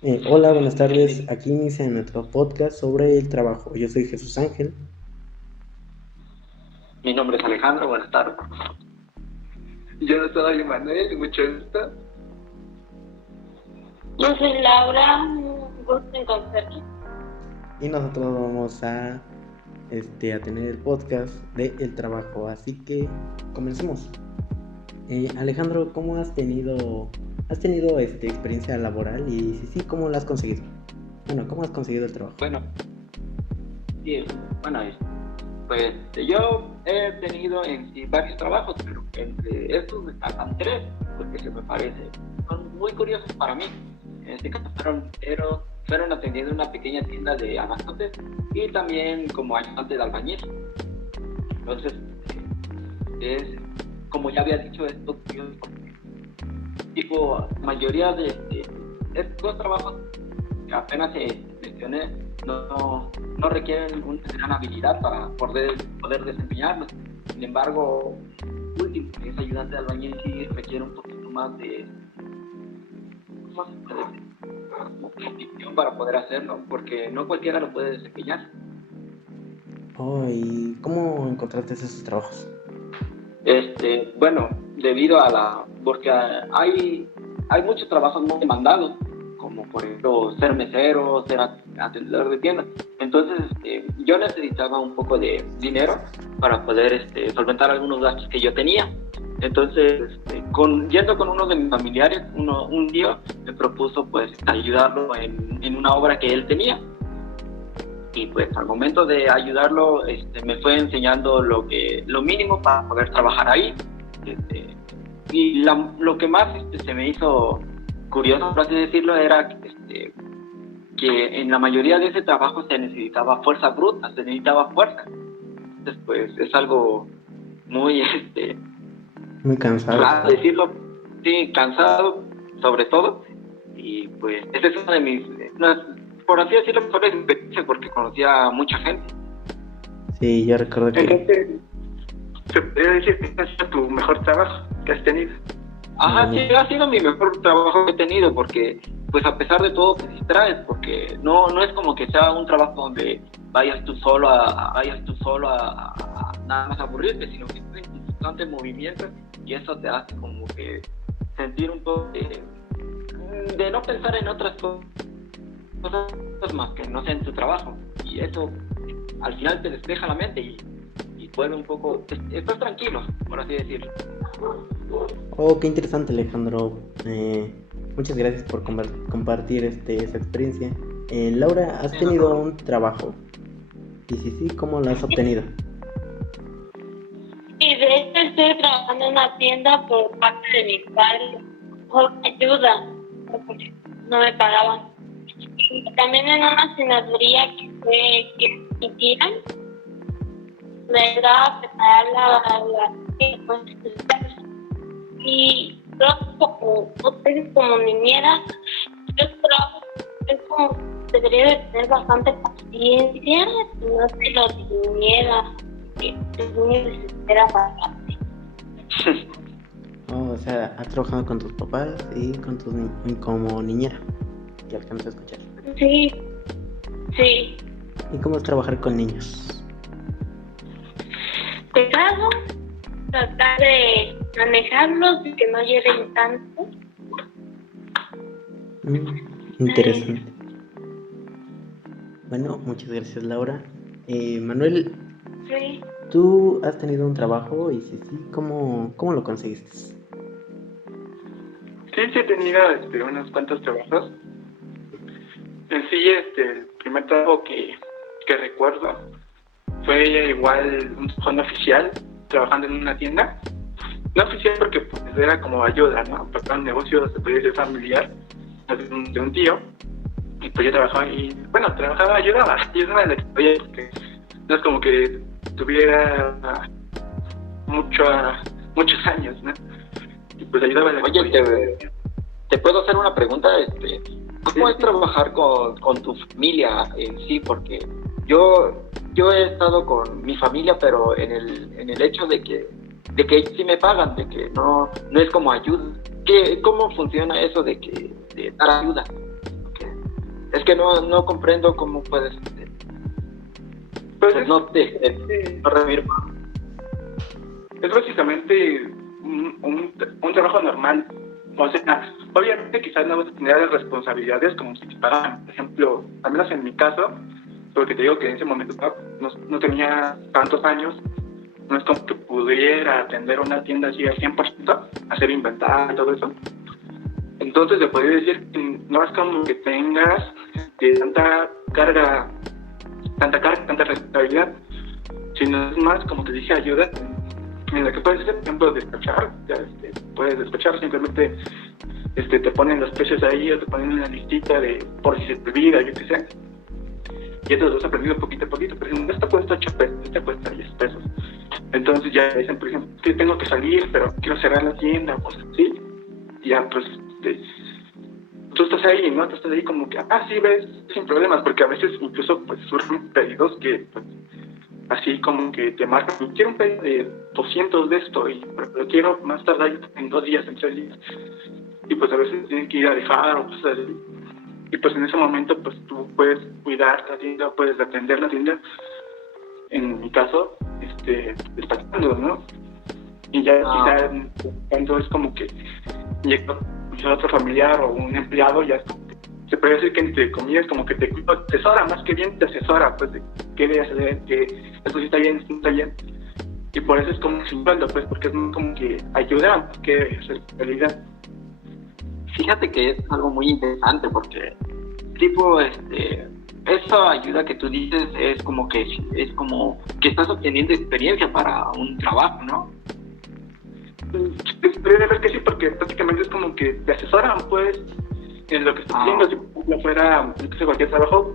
Hola, buenas tardes. Aquí inicia nuestro podcast sobre el trabajo. Yo soy Jesús Ángel. Mi nombre es Alejandro, buenas tardes. Yo soy Manuel, mucho gusto. Yo soy Laura, un gusto en conocerlos. Y nosotros vamos a tener el podcast de el trabajo. Así que comencemos. Alejandro, ¿cómo has tenido experiencia laboral? Y si sí, ¿cómo la has conseguido? Bueno, ¿cómo has conseguido el trabajo? Bueno, sí, bueno, pues yo he tenido en sí varios trabajos, pero entre estos destacan tres, porque se me parece, son muy curiosos para mí. En este caso fueron atendiendo una pequeña tienda de abarrotes y también como ayudante de albañil. Entonces, es, como ya había dicho, esto tipo, la mayoría de estos trabajos que apenas mencioné no requieren una gran habilidad para poder desempeñarlos. Sin embargo, último, que es ayudante de albañil, sí requiere un poquito más de, ¿cómo se puede decir? Como convicción para poder hacerlo, porque no cualquiera lo puede desempeñar. Oh, ¿y cómo encontraste esos trabajos? Bueno, debido porque hay muchos trabajos muy demandados, como por ejemplo ser mesero, ser atendedor de tiendas. Entonces, yo necesitaba un poco de dinero para poder solventar algunos gastos que yo tenía. Entonces, yendo con uno de mis familiares, un día me propuso pues ayudarlo en una obra que él tenía. Y pues al momento de ayudarlo me fue enseñando lo mínimo para poder trabajar ahí. Lo que más se me hizo curioso, por así decirlo, era que en la mayoría de ese trabajo se necesitaba fuerza bruta, se necesitaba fuerza. Entonces pues es algo muy Muy cansado. raro decirlo, sí, cansado sobre todo. Y pues esa es una de por así decirlo, mejores experiencias, porque conocía a mucha gente. Sí, yo recuerdo que Entonces, ¿se podría decir que este ha sido tu mejor trabajo que has tenido? Ajá, sí, ha sido mi mejor trabajo que he tenido, porque pues a pesar de todo te distraes, porque no es como que sea un trabajo donde vayas tú solo a nada más aburrirte, sino que estás en constante movimiento, y eso te hace como que sentir un poco de no pensar en otras cosas más que no sean tu trabajo, y eso al final te despeja la mente y vuelve un poco, estás tranquilo, por así decirlo. Oh, qué interesante, Alejandro. Muchas gracias por compartir esa experiencia. Laura, ¿has tenido un trabajo? Y si sí, ¿cómo lo has obtenido? Y de hecho estoy trabajando en una tienda por parte de mi padre, por ayuda, porque no me pagaban. Y también en una senaduría que mi tía me ayudaba a preparar y trabajo como niñera. Yo trabajo, es como debería de tener bastante paciencia, no sé, lo de niñera, que los niños desesperan bastante. Oh, o sea, has trabajado con tus papás y como niñera, que alcanzo a escuchar. Sí, sí. ¿Y cómo es trabajar con niños? Cuidado, tratar de manejarlos y que no lleguen tanto. Interesante. Bueno, muchas gracias, Laura. Manuel, Sí. ¿tú has tenido un trabajo? Y si sí, ¿cómo lo conseguiste? Sí, he tenido unos cuantos trabajos. En sí, el primer trabajo que recuerdo fue igual un fondo oficial, trabajando en una tienda. No oficial porque pues, era como ayuda, ¿no? Para un negocio, se podría decir familiar, de un tío. Y pues yo trabajaba y, bueno, ayudaba en lo que podía, porque no es como que tuviera muchos años, ¿no? Y pues ayudaba en lo que podía. Oye, ¿te puedo hacer una pregunta? ¿Cómo es trabajar con tu familia en sí? Porque yo he estado con mi familia, pero en el hecho de que ellos sí me pagan, de que no es como ayuda. ¿Cómo funciona eso de dar ayuda? que no comprendo cómo puedes Pues no revivir. es básicamente un trabajo normal. O sea, obviamente quizás no vas a tener las responsabilidades como si te pagaran. Por ejemplo, al menos en mi caso, porque te digo que en ese momento no tenía tantos años, no es como que pudiera atender una tienda así al 100%, hacer inventario y todo eso. Entonces le podría decir que no es como que tengas tanta carga, tanta responsabilidad, sino es más, como te dije, ayuda en la que puedes hacer, por ejemplo, despachar. Puedes despachar, simplemente te ponen los precios ahí o te ponen una listita de por si se te olvida, yo qué sé. Y ya te los has aprendido poquito a poquito. Por ejemplo, esto cuesta 8 pesos, este cuesta 10 pesos. Entonces ya dicen, por ejemplo, que tengo que salir, pero quiero cerrar la tienda o cosas así. Y ya, pues, tú estás ahí, ¿no? Tú estás ahí como que, sí, ves, sin problemas, porque a veces incluso pues surgen pedidos que, pues, así como que te marcan, quiero un pedido de 200 de esto, pero lo quiero más tardar en 2 días, en 3 días. Y pues a veces tienes que ir a dejar o cosas así. Y pues en ese momento, pues tú puedes cuidar la tienda, puedes atender la tienda, en mi caso, despachando, ¿no? Y ya quizás cuando es como que llega otro familiar o un empleado, ya se puede decir que entre comillas como que te asesora, más que bien te asesora, pues de qué debes hacer, que esto sí está bien, esto no está bien. Y por eso es como sin sueldo, pues, porque es como que ayuda que hacer realidad. Fíjate que es algo muy interesante porque esa ayuda que tú dices es como que estás obteniendo experiencia para un trabajo, ¿no? Podría ver que sí, porque prácticamente es como que te asesoran, pues, en lo que estás haciendo. Si por ejemplo fuera, yo que sé, cualquier trabajo,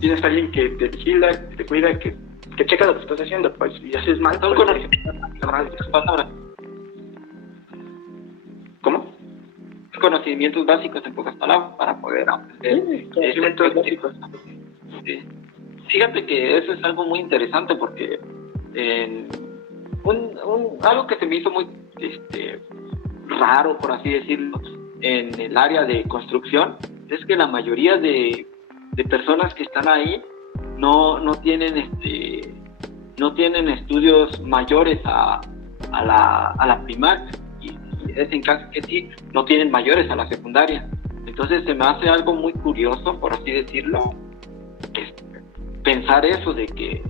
tienes a alguien que te vigila, que te cuida, que checa lo que estás haciendo, pues, y haces mal. Son ¿Cómo? Conocimientos básicos en pocas palabras para poder aprender. Conocimientos básicos. Sí. Fíjate que eso es algo muy interesante porque algo que se me hizo muy raro, por así decirlo, en el área de construcción es que la mayoría de personas que están ahí no tienen estudios mayores a la primaria, y es en caso que sí, no tienen mayores a la secundaria. Entonces se me hace algo muy curioso, por así decirlo, pensar eso de que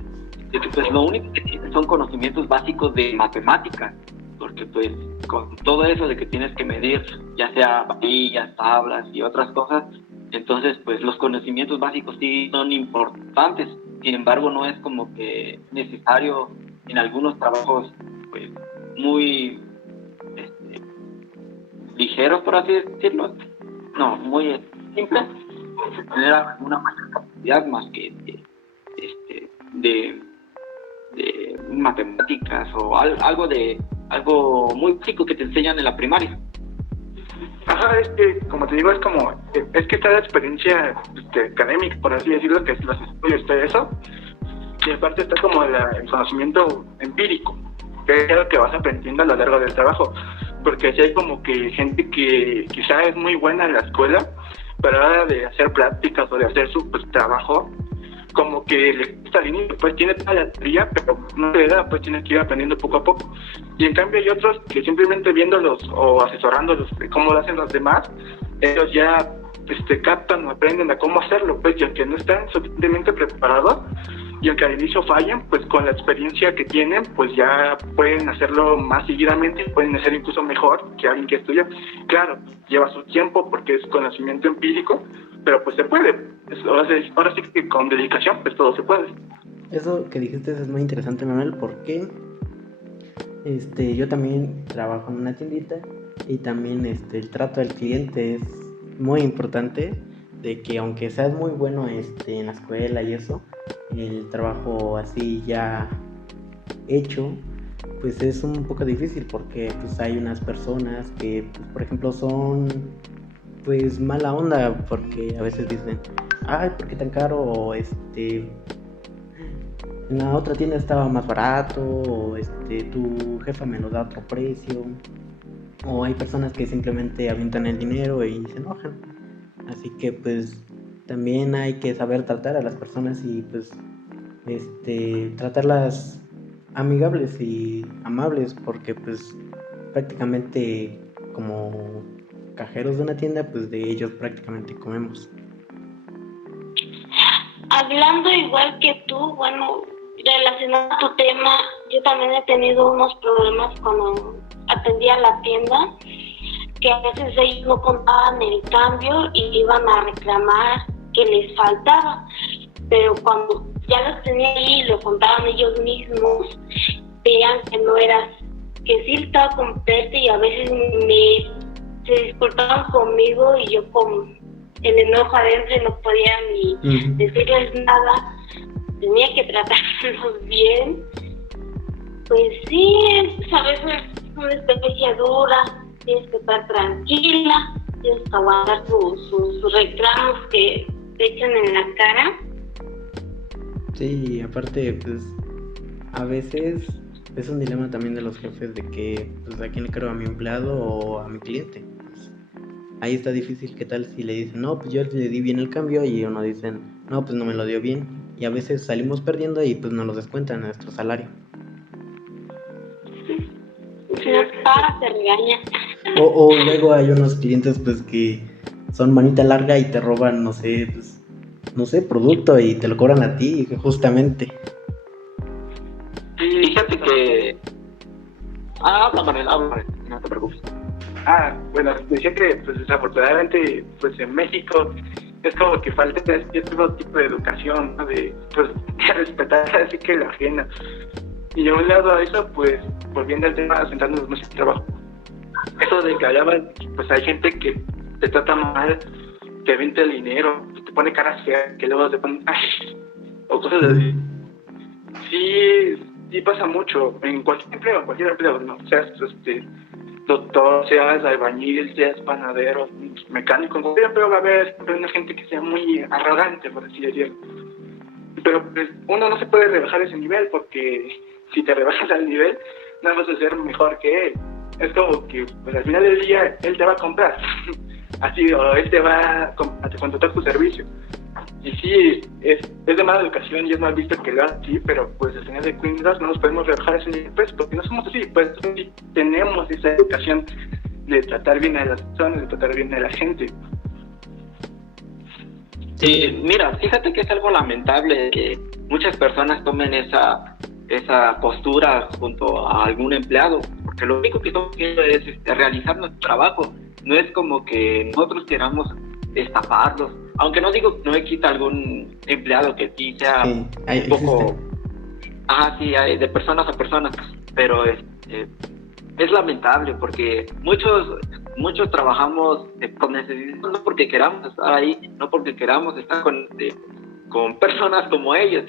pues lo único que tienen son conocimientos básicos de matemáticas, porque pues con todo eso de que tienes que medir ya sea varillas, tablas y otras cosas, entonces pues los conocimientos básicos sí son importantes. Sin embargo, no es como que necesario en algunos trabajos pues muy ligeros, por así decirlo, no, muy simples, tener alguna mayor capacidad más que de matemáticas o algo muy básico que te enseñan en la primaria. Ajá, es que, como te digo, es que está la experiencia académica, por así decirlo, que es los estudios, todo eso, y aparte está como el conocimiento empírico, que es lo que vas aprendiendo a lo largo del trabajo, porque si hay como que gente que quizá es muy buena en la escuela, pero a la hora de hacer prácticas o de hacer su trabajo, como que le gusta al inicio, pues tiene toda la teoría, pero no le da, pues tiene que ir aprendiendo poco a poco. Y en cambio hay otros que simplemente viéndolos o asesorándolos de cómo lo hacen los demás, ellos ya captan o aprenden a cómo hacerlo, pues, y aunque no están suficientemente preparados, y aunque al inicio fallen, pues con la experiencia que tienen, pues ya pueden hacerlo más seguidamente, pueden hacer incluso mejor que alguien que estudia. Claro, lleva su tiempo porque es conocimiento empírico, pero pues se puede. Ahora sí que con dedicación, pues todo se puede. Eso que dijiste es muy interesante, Manuel, porque yo también trabajo en una tiendita y también el trato al cliente es muy importante, de que aunque seas muy bueno en la escuela y eso, el trabajo así ya hecho, pues es un poco difícil, porque pues hay unas personas que, pues, por ejemplo, son pues mala onda, porque a veces dicen, ay, ¿por qué tan caro? O en la otra tienda estaba más barato, o tu jefa me lo da a otro precio. O hay personas que simplemente avientan el dinero y se enojan. Así que pues también hay que saber tratar a las personas y pues tratarlas amigables y amables, porque pues prácticamente como cajeros de una tienda, pues de ellos prácticamente comemos. Hablando igual que tú, bueno, relacionado a tu tema, yo también he tenido unos problemas cuando atendía la tienda, que a veces ellos no contaban el cambio y iban a reclamar que les faltaba, pero cuando ya los tenía ahí y lo contaban ellos mismos, veían que no era, que sí estaba completo, y a veces se disculpaban conmigo y yo con el enojo adentro y no podía ni decirles nada, tenía que tratarlos bien. Pues sí, a veces es una experiencia dura, tienes que estar tranquila, tienes que aguantar sus reclamos que te echan en la cara. Sí, aparte pues a veces es un dilema también de los jefes de que pues a quién le cargo, a mi empleado o a mi cliente. Pues, ahí está difícil. ¿Qué tal si le dicen no, pues yo le di bien el cambio, y uno dicen no, pues no me lo dio bien, y a veces salimos perdiendo y pues nos lo descuentan en nuestro salario? Si no pagas, te regaña. O luego hay unos clientes pues que son manita larga y te roban, no sé, producto, y te lo cobran a ti justamente. Sí, fíjate que... habla, no te preocupes. Bueno, decía que pues desafortunadamente pues en México es como que falta cierto tipo de educación, ¿no? De pues de respetar así que la ajena. Y a un lado a eso, pues volviendo al tema, sentándonos más en el trabajo, eso de que hablaban, pues hay gente que te trata mal, te vende el dinero, te pone caras feas, que luego te ponen o cosas así. Sí pasa mucho en cualquier empleo, ¿no? Seas doctor, seas albañil, seas panadero, mecánico, en cualquier empleo va a haber una gente que sea muy arrogante, por así decirlo. Pero pues uno no se puede rebajar ese nivel, porque si te rebajas al nivel, no vas a ser mejor que él. Es como que pues al final del día él te va a comprar así, o él te va a contratar tu servicio. Y sí, es de mala educación y es mal visto que lo hagan así, pero pues al final de cuentas no nos podemos rebajar ese nivel, pues, porque no somos así, pues sí tenemos esa educación de tratar bien a las personas, de tratar bien a la gente. Sí, mira, fíjate que es algo lamentable que muchas personas tomen esa postura junto a algún empleado, porque lo único que estamos haciendo es realizar nuestro trabajo. No es como que nosotros queramos estafarlos, aunque no digo que no exista algún empleado que sí sea un poco hay de personas a personas, pero es lamentable porque muchos trabajamos con necesidad, no porque queramos estar ahí, no porque queramos estar con personas como ellos,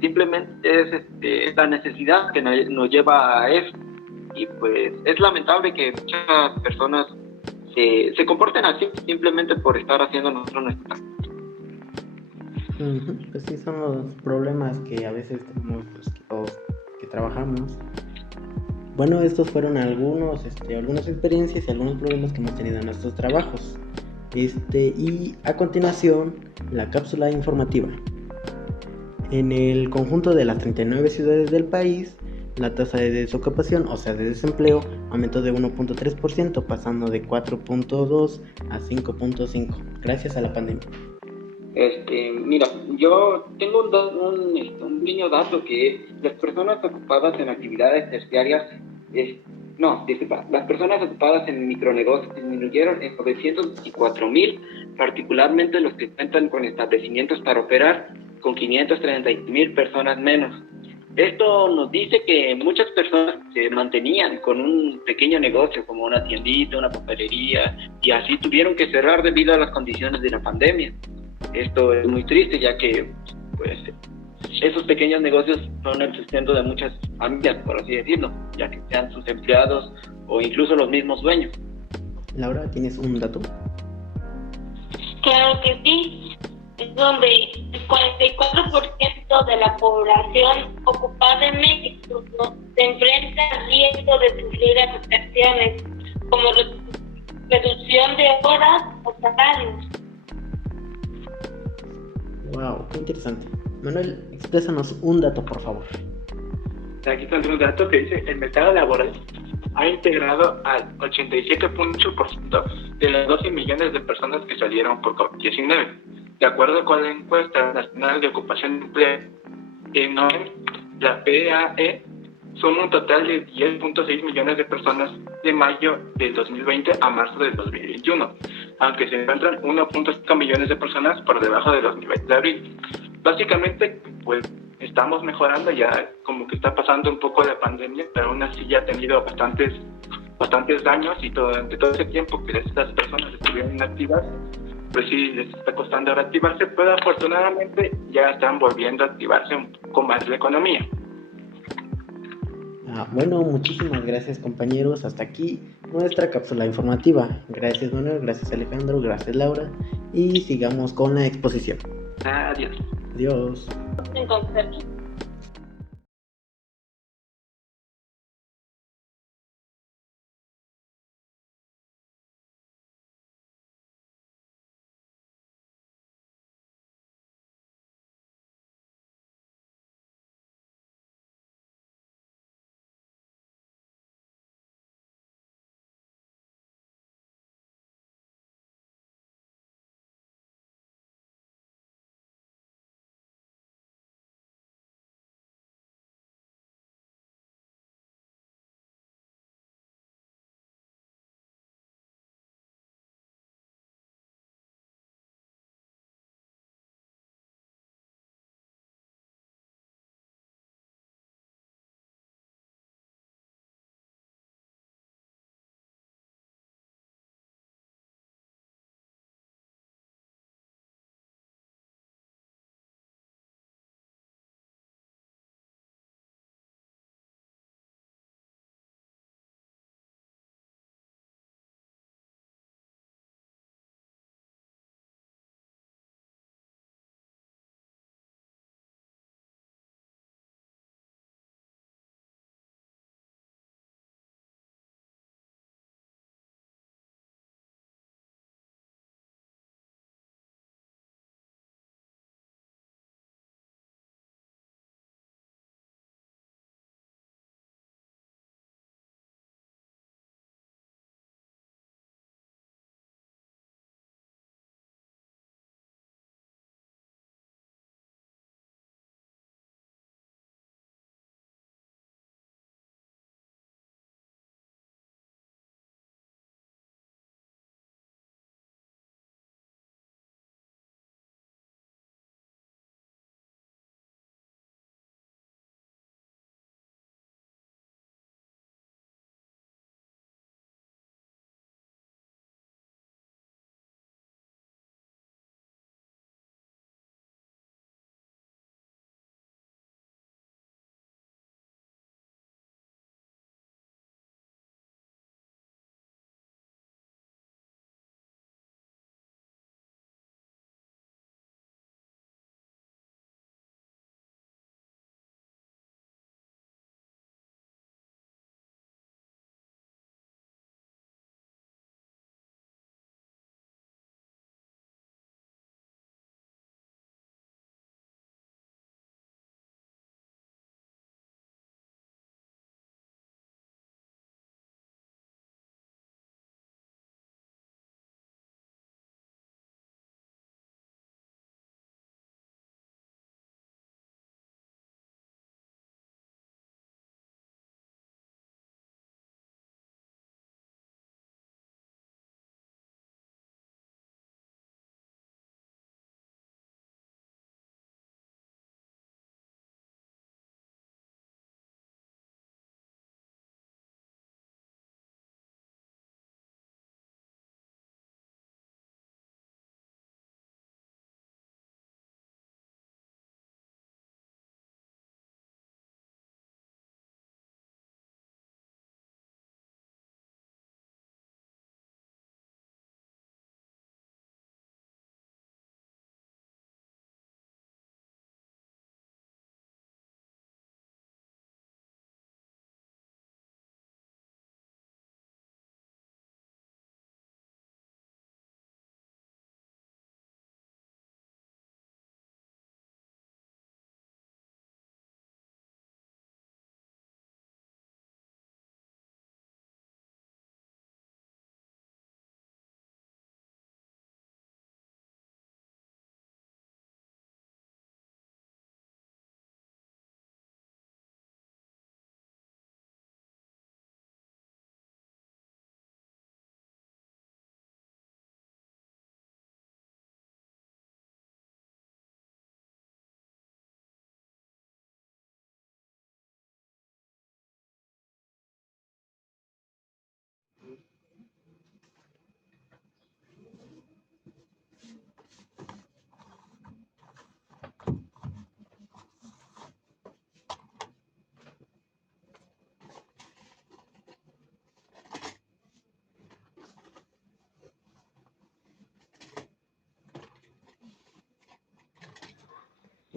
simplemente es la necesidad que nos lleva a eso. Y pues es lamentable que muchas personas se comporten así simplemente por estar haciendo nuestro trabajo. Pues sí, son los problemas que a veces tenemos los que trabajamos. Bueno, estos fueron algunas experiencias y algunos problemas que hemos tenido en nuestros trabajos. Y a continuación, la cápsula informativa. En el conjunto de las 39 ciudades del país, la tasa de desocupación, o sea de desempleo, aumentó de 1.3%, pasando de 4.2 a 5.5, gracias a la pandemia. Mira, yo tengo un pequeño dato que las personas ocupadas en actividades terciarias, las personas ocupadas en micronegocios disminuyeron en 924,000, particularmente los que cuentan con establecimientos para operar, con 530,000 personas menos. Esto nos dice que muchas personas se mantenían con un pequeño negocio como una tiendita, una papelería, y así tuvieron que cerrar debido a las condiciones de la pandemia. Esto es muy triste, ya que pues esos pequeños negocios son el sustento de muchas familias, por así decirlo, ya que sean sus empleados o incluso los mismos dueños. Laura, ¿tienes un dato? Claro que sí, es donde el 44% de la población ocupada en México se enfrenta al riesgo de sufrir afectaciones como reducción de horas o salarios. Wow, qué interesante. Manuel, exprésanos un dato, por favor. Aquí tengo un dato que dice: el mercado laboral ha integrado al 87.8% de los 12 millones de personas que salieron por COVID-19. De acuerdo con la encuesta nacional de ocupación de empleo, en OEM, la PAE, son un total de 10.6 millones de personas de mayo del 2020 a marzo del 2021, aunque se encuentran 1.5 millones de personas por debajo de los niveles de abril. Básicamente, pues estamos mejorando, ya como que está pasando un poco la pandemia, pero aún así ya ha tenido bastantes daños, y durante todo ese tiempo que estas personas estuvieron inactivas, pues sí les está costando reactivarse, pero afortunadamente ya están volviendo a activarse un poco más la economía. Bueno, muchísimas gracias, compañeros. Hasta aquí nuestra cápsula informativa. Gracias, Manuel, gracias, Alejandro, gracias, Laura. Y sigamos con la exposición. Adiós. Adiós. Entonces,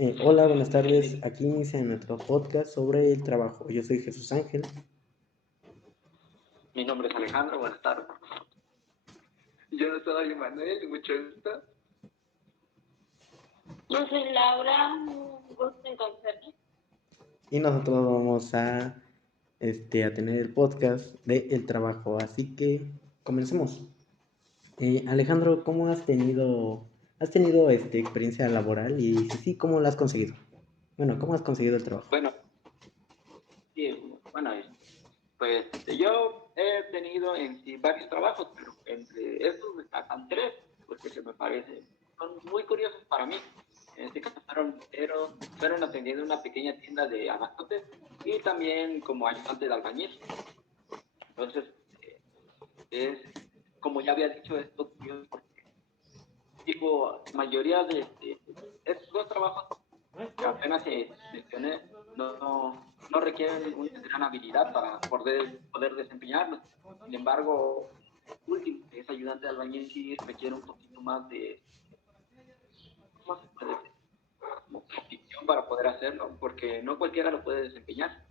Hola, buenas tardes. Aquí inicia nuestro podcast sobre el trabajo. Yo soy Jesús Ángel. Mi nombre es Alejandro, buenas tardes. Yo soy Manuel, mucho gusto. Yo soy Laura, un gusto en conocerles. Y nosotros vamos a tener el podcast de el trabajo. Así que comencemos. Alejandro, ¿cómo has tenido experiencia laboral? Y si sí, ¿cómo la has conseguido? Bueno, ¿cómo has conseguido el trabajo? Bueno, sí, bueno, pues yo he tenido en sí varios trabajos, pero entre estos destacan tres, porque se me parece, son muy curiosos para mí. En este caso fueron atendiendo una pequeña tienda de abarrotes y también como ayudante de albañil. Entonces, es, como ya había dicho, es curioso porque, tipo, mayoría de estos dos trabajos que apenas mencioné no requieren una gran habilidad para poder desempeñarlos. Sin embargo, el último, que es ayudante de albañil, sí requiere un poquito más de, ¿cómo se puede decir? Como precisión para poder hacerlo, porque no cualquiera lo puede desempeñar.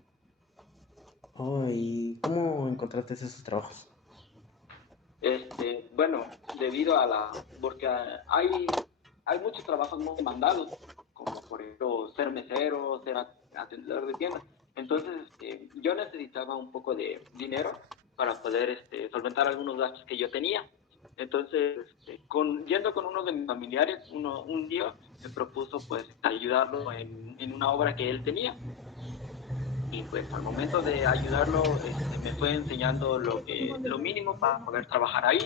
Oh, ¿y cómo encontraste esos trabajos? Bueno, debido a porque hay muchos trabajos muy demandados, como por ejemplo ser mesero, ser atendedor de tiendas. Entonces, yo necesitaba un poco de dinero para poder solventar algunos gastos que yo tenía. Entonces, yendo con uno de mis familiares, un día me propuso pues ayudarlo en una obra que él tenía. Y pues al momento de ayudarlo, me fue enseñando lo mínimo para poder trabajar ahí.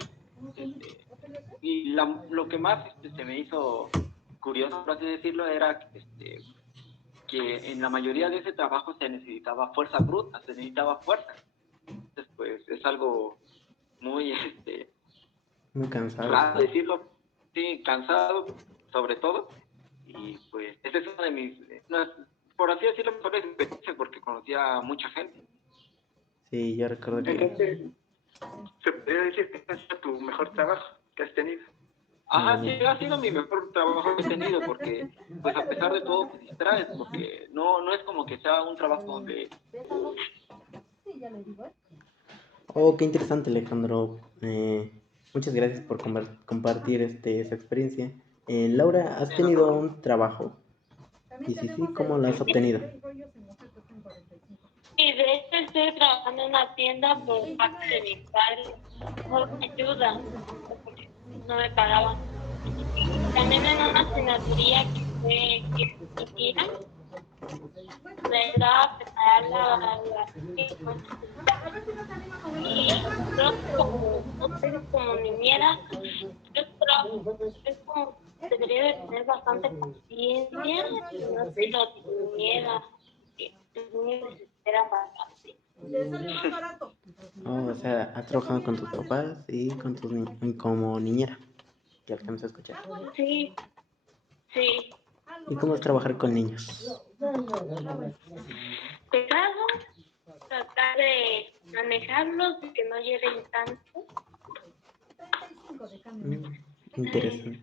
Este, lo que más se me hizo curioso, por así decirlo, era que en la mayoría de ese trabajo se necesitaba fuerza bruta, se necesitaba fuerza. Entonces, pues es algo muy Muy cansado. raro decirlo, sí, cansado sobre todo. Y pues esa es una de por así decirlo, mejores experiencias porque conocía a mucha gente. Sí, yo recuerdo que Entonces, ¿se podría decir que este ha sido tu mejor trabajo que has tenido? Ajá, sí, ha sido mi mejor trabajo que he tenido porque, pues a pesar de todo, te distraes, porque no es como que sea un trabajo donde... Oh, qué interesante, Alejandro. Muchas gracias por compartir esa experiencia. Laura, ¿has tenido un trabajo? Y si sí, ¿cómo lo has obtenido? Y de hecho estoy trabajando en una tienda por parte de mi padre, por ayuda, porque no me pagaban. También en una cenaduría que mi tía me ayudaba a preparar y creo que como niñera, yo creo es como debería de tener bastante paciencia y no se lo niega, que los niños desesperan bastante. Oh, o sea, has trabajado con tus papás y con y como niñera, que alcanza a escuchar. Sí, sí. ¿Y cómo es trabajar con niños? Pegado, tratar de manejarlos, de que no lloren tanto. Interesante.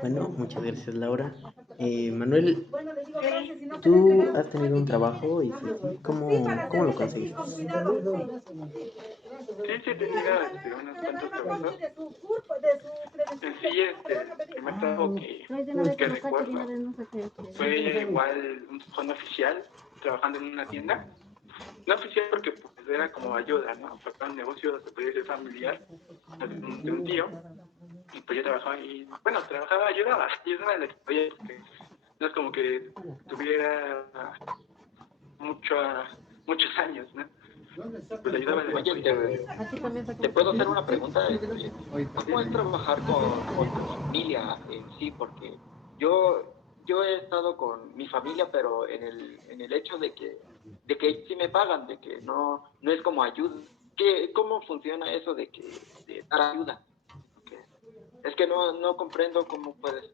Bueno, muchas gracias, Laura. Manuel, ¿tú has tenido un trabajo? Y si sí, ¿cómo lo conseguiste? Sí, sí he tenido unos cuantos trabajos. En sí, el primer trabajo que recuerdo fue igual un fondo oficial, trabajando en una tienda. No oficial porque pues, era como ayuda, ¿no? Para un negocio, se podría decir familiar, de un tío. Y pues yo trabajaba ahí, bueno, ayudaba en la que podía, porque no es como que tuviera muchos años, ¿no? Pues ayudaba en la que Oye, podía. te puedo hacer una pregunta. ¿Cómo es trabajar con tu familia en sí? Porque yo he estado con mi familia, pero en el hecho de que sí me pagan, de que no es como ayuda. ¿Cómo funciona eso de dar ayuda? Porque es que no comprendo cómo puedes,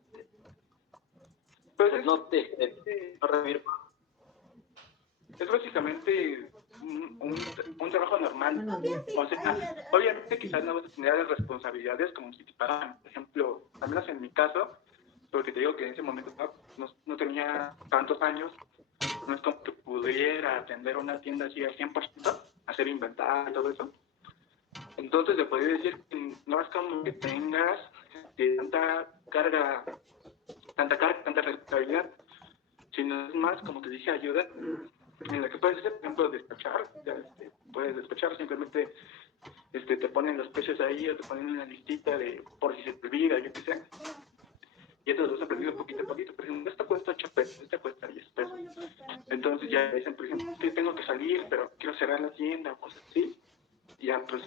Pues pues no recibir. es básicamente un trabajo normal. O sea, obviamente quizás no vas a tener las responsabilidades como si te pagaran. Por ejemplo, al menos en mi caso, porque te digo que en ese momento no tenía tantos años, no es como que pudiera atender una tienda así al 100%, hacer inventario y todo eso. Entonces se podría decir que no es como que tengas tanta carga, tanta responsabilidad, sino es más, como te dije, ayuda en la que puedes hacer, por ejemplo, despachar. Puedes despachar, simplemente te ponen los precios ahí o te ponen una listita de por si se te olvida, yo qué sé. Y esto lo vas aprendiendo poquito a poquito. Por ejemplo, esta cuesta 8 pesos, esta cuesta 10 pesos. Entonces ya dicen, por ejemplo, que tengo que salir, pero quiero cerrar la tienda o cosas así. Y ya, pues,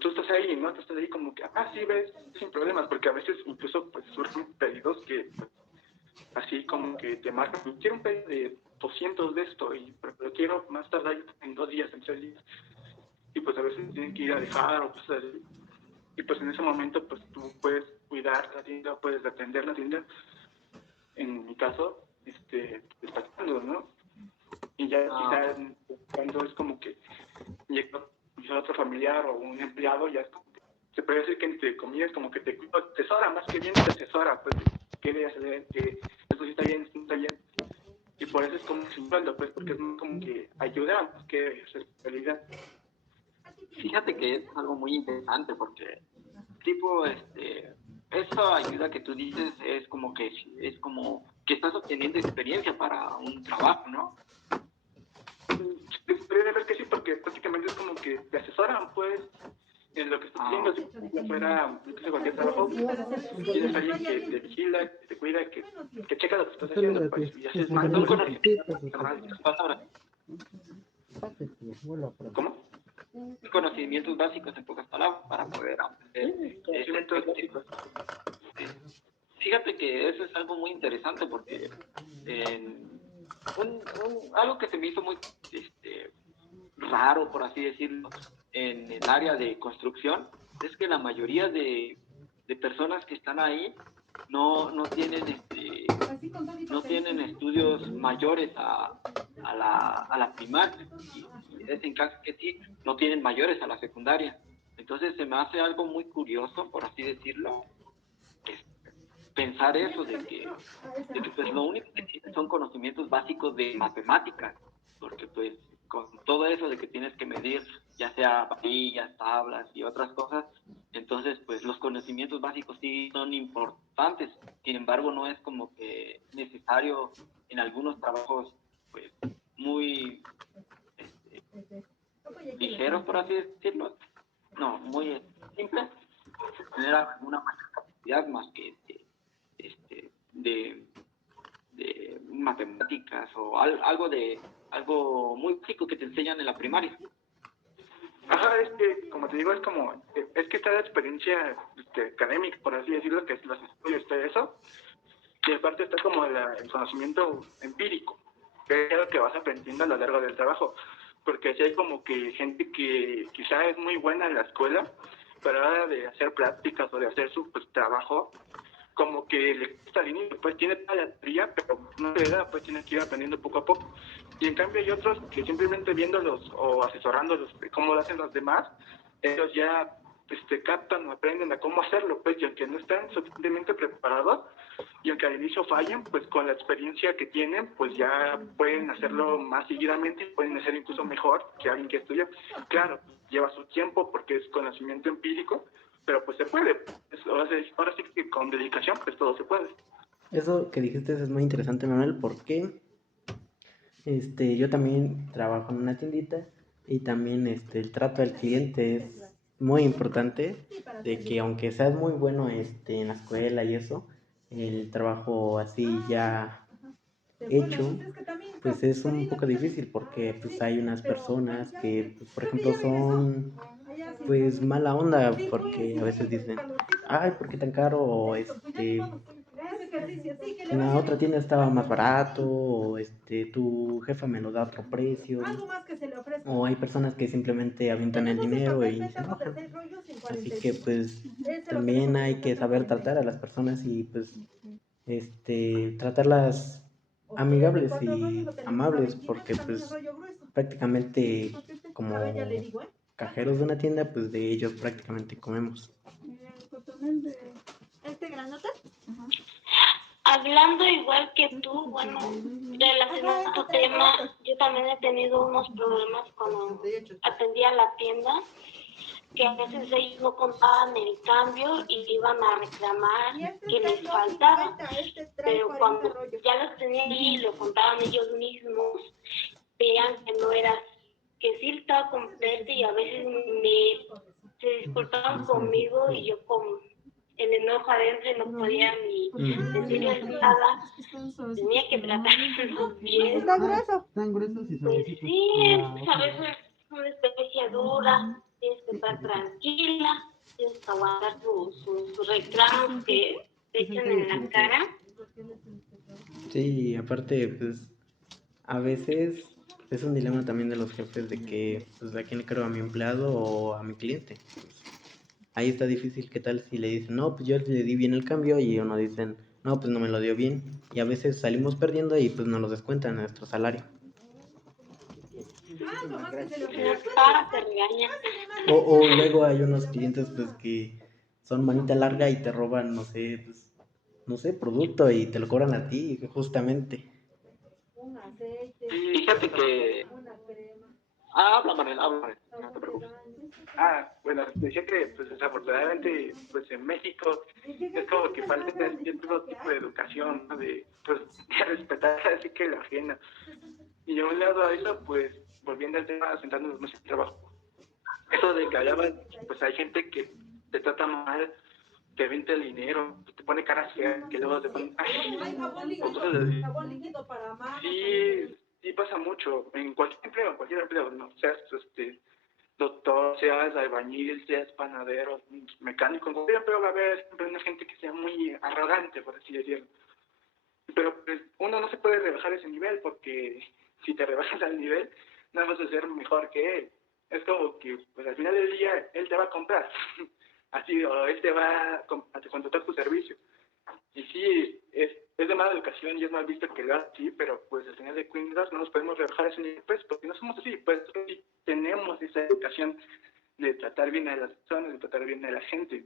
tú estás ahí, ¿no? Tú estás ahí como que, sí, ves, sin problemas, porque a veces incluso pues surgen pedidos que, pues, así como que te marcan, quiero un pedido de 200 de esto, pero lo quiero más tardar en 2 días, en 3 días. Y pues a veces tienen que ir a dejar o cosas así. Y pues en ese momento, pues tú puedes cuidar la tienda, puedes atender la tienda, en mi caso, despachando, ¿no? Y ya quizás cuando es como que llega otro familiar o un empleado, ya es como que se puede decir que entre comillas como que te asesora, más que bien te asesora, pues qué debe hacer, que esto sí está bien, esto no está bien. Y por eso es como sin sueldo, pues, porque es como que ayuda más que responsabilidad. Fíjate que es algo muy interesante porque tipo esa ayuda que tú dices es como que estás obteniendo experiencia para un trabajo, ¿no? Podría ver que sí, porque prácticamente es como que te asesoran, pues, en lo que estás haciendo. Si fuera cualquier trabajo, tienes alguien que te vigila, que te cuida, que checa lo que estás haciendo, pues, y haces más. ¿Cómo? Conocimientos básicos, en pocas palabras, para poder aprender. Fíjate que eso es algo muy interesante porque algo que se me hizo muy raro, por así decirlo, en el área de construcción, es que la mayoría de personas que están ahí no tienen estudios mayores a la primaria, y es en caso que sí, no tienen mayores a la secundaria. Entonces se me hace algo muy curioso, por así decirlo, pensar eso de que pues lo único que tienen son conocimientos básicos de matemáticas, porque pues con todo eso de que tienes que medir ya sea varillas, tablas y otras cosas, entonces pues los conocimientos básicos sí son importantes. Sin embargo, no es como que necesario en algunos trabajos pues muy ligeros, por así decirlo, no, muy simples, tener alguna mayor capacidad más que de matemáticas o algo muy básico que te enseñan en la primaria. Ajá, es que, como te digo, es que está la experiencia académica, por así decirlo, que es los estudios, todo eso, y aparte está como el conocimiento empírico, que es lo que vas aprendiendo a lo largo del trabajo, porque si hay como que gente que quizá es muy buena en la escuela, pero a la hora de hacer prácticas o de hacer su trabajo, como que le gusta al inicio, pues tiene toda la teoría, pero no le da, pues tiene que ir aprendiendo poco a poco. Y en cambio hay otros que simplemente viéndolos o asesorándolos de cómo lo hacen los demás, ellos ya captan o aprenden a cómo hacerlo, pues, y aunque no están suficientemente preparados, y aunque al inicio fallen, pues con la experiencia que tienen, pues ya pueden hacerlo más seguidamente y pueden hacer incluso mejor que alguien que estudia. Claro, lleva su tiempo porque es conocimiento empírico, pero pues se puede. Ahora sí que con dedicación, pues todo se puede. Eso que dijiste es muy interesante, Manuel, porque yo también trabajo en una tiendita y también el trato al cliente es muy importante, de que aunque seas muy bueno en la escuela y eso, el trabajo así ya hecho, pues es un poco difícil porque pues hay unas personas que, pues, por ejemplo, son pues mala onda porque a veces dicen, ay, ¿por qué tan caro? O en la otra tienda estaba más barato, o tu jefa me lo da a otro precio, o hay personas que simplemente avientan el dinero y se enojan. Así que pues también hay que saber tratar a las personas y pues tratarlas amigables y amables, porque pues prácticamente como cajeros de una tienda, pues de ellos prácticamente comemos. ¿Este grandote? hablando igual que tú, bueno, relacionado a tu tema, yo también he tenido unos problemas cuando atendía la tienda, que a veces ellos no contaban el cambio y iban a reclamar que les faltaba, pero cuando ya los tenía ahí y lo contaban ellos mismos, veían que no era, que sí estaba completo y a veces se disculpaban conmigo y yo con el enojo adentro y no podía ni decirles nada, tenía que tratarlos bien. Está grueso. Están gruesos y Pues suavecitos. sí, a veces es una experiencia dura, tienes que estar tranquila, tienes que aguantar sus reclamos que te echan en la cara. Sí, aparte, pues, a veces es un dilema también de los jefes de que, pues, ¿a quién le creo? ¿A mi empleado o a mi cliente? Ahí está difícil, ¿qué tal si le dicen, no, pues yo le di bien el cambio y uno dicen, no, pues no me lo dio bien? Y a veces salimos perdiendo y pues nos descuentan nuestro salario. Te regañan. O luego hay unos clientes pues que son manita larga y te roban, no sé, pues, no sé, producto y te lo cobran a ti, justamente. Fíjate que... habla, Manuel, no te preocupes. Bueno, decía que pues desafortunadamente pues en México es como que falta cierto tipo de educación, ¿no? De pues de respetar así que la ajena. Y a un lado a eso, pues volviendo al tema, sentándonos más en el trabajo. Eso de que hablaban, pues hay gente que te trata mal, te vende el dinero, te pone cara fea, que luego te ponen sí pasa mucho en cualquier empleo, no seas doctor, seas albañil, seas panadero, mecánico, en cualquier empleo va a haber siempre una gente que sea muy arrogante, por así decirlo. Pero pues, uno no se puede rebajar ese nivel, porque si te rebajas al nivel, no vas a ser mejor que él. Es como que pues al final del día él te va a comprar, así, o él te va a contratar tu servicio. Y sí, es de mala educación y es mal visto que lo haga así, pero pues al final de cuentas no nos podemos rebajar ese nivel, pues, porque no somos así, pues sí tenemos esa educación de tratar bien a las personas, de tratar bien a la gente.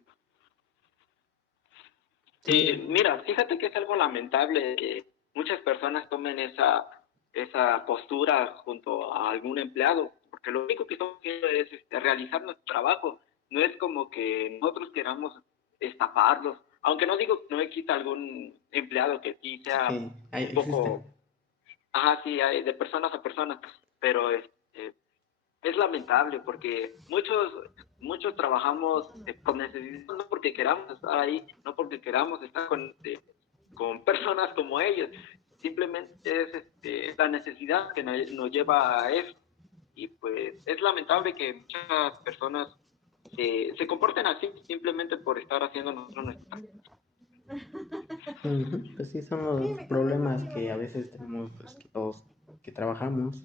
Sí, mira, fíjate que es algo lamentable que muchas personas tomen esa postura junto a algún empleado, porque lo único que estamos haciendo es realizar nuestro trabajo, no es como que nosotros queramos estafarlos, aunque no digo que no exista algún empleado que sí sea Sí, un poco, sí, hay de personas a personas, pero es lamentable porque muchos trabajamos por necesidad, no porque queramos estar ahí, no porque queramos estar con personas como ellos, simplemente es la necesidad que nos lleva a eso. Y pues es lamentable que muchas personas se comporten así simplemente por estar haciendo nosotros nuestro trabajo. Pues sí, son los problemas que a veces tenemos, pues, que todos que trabajamos.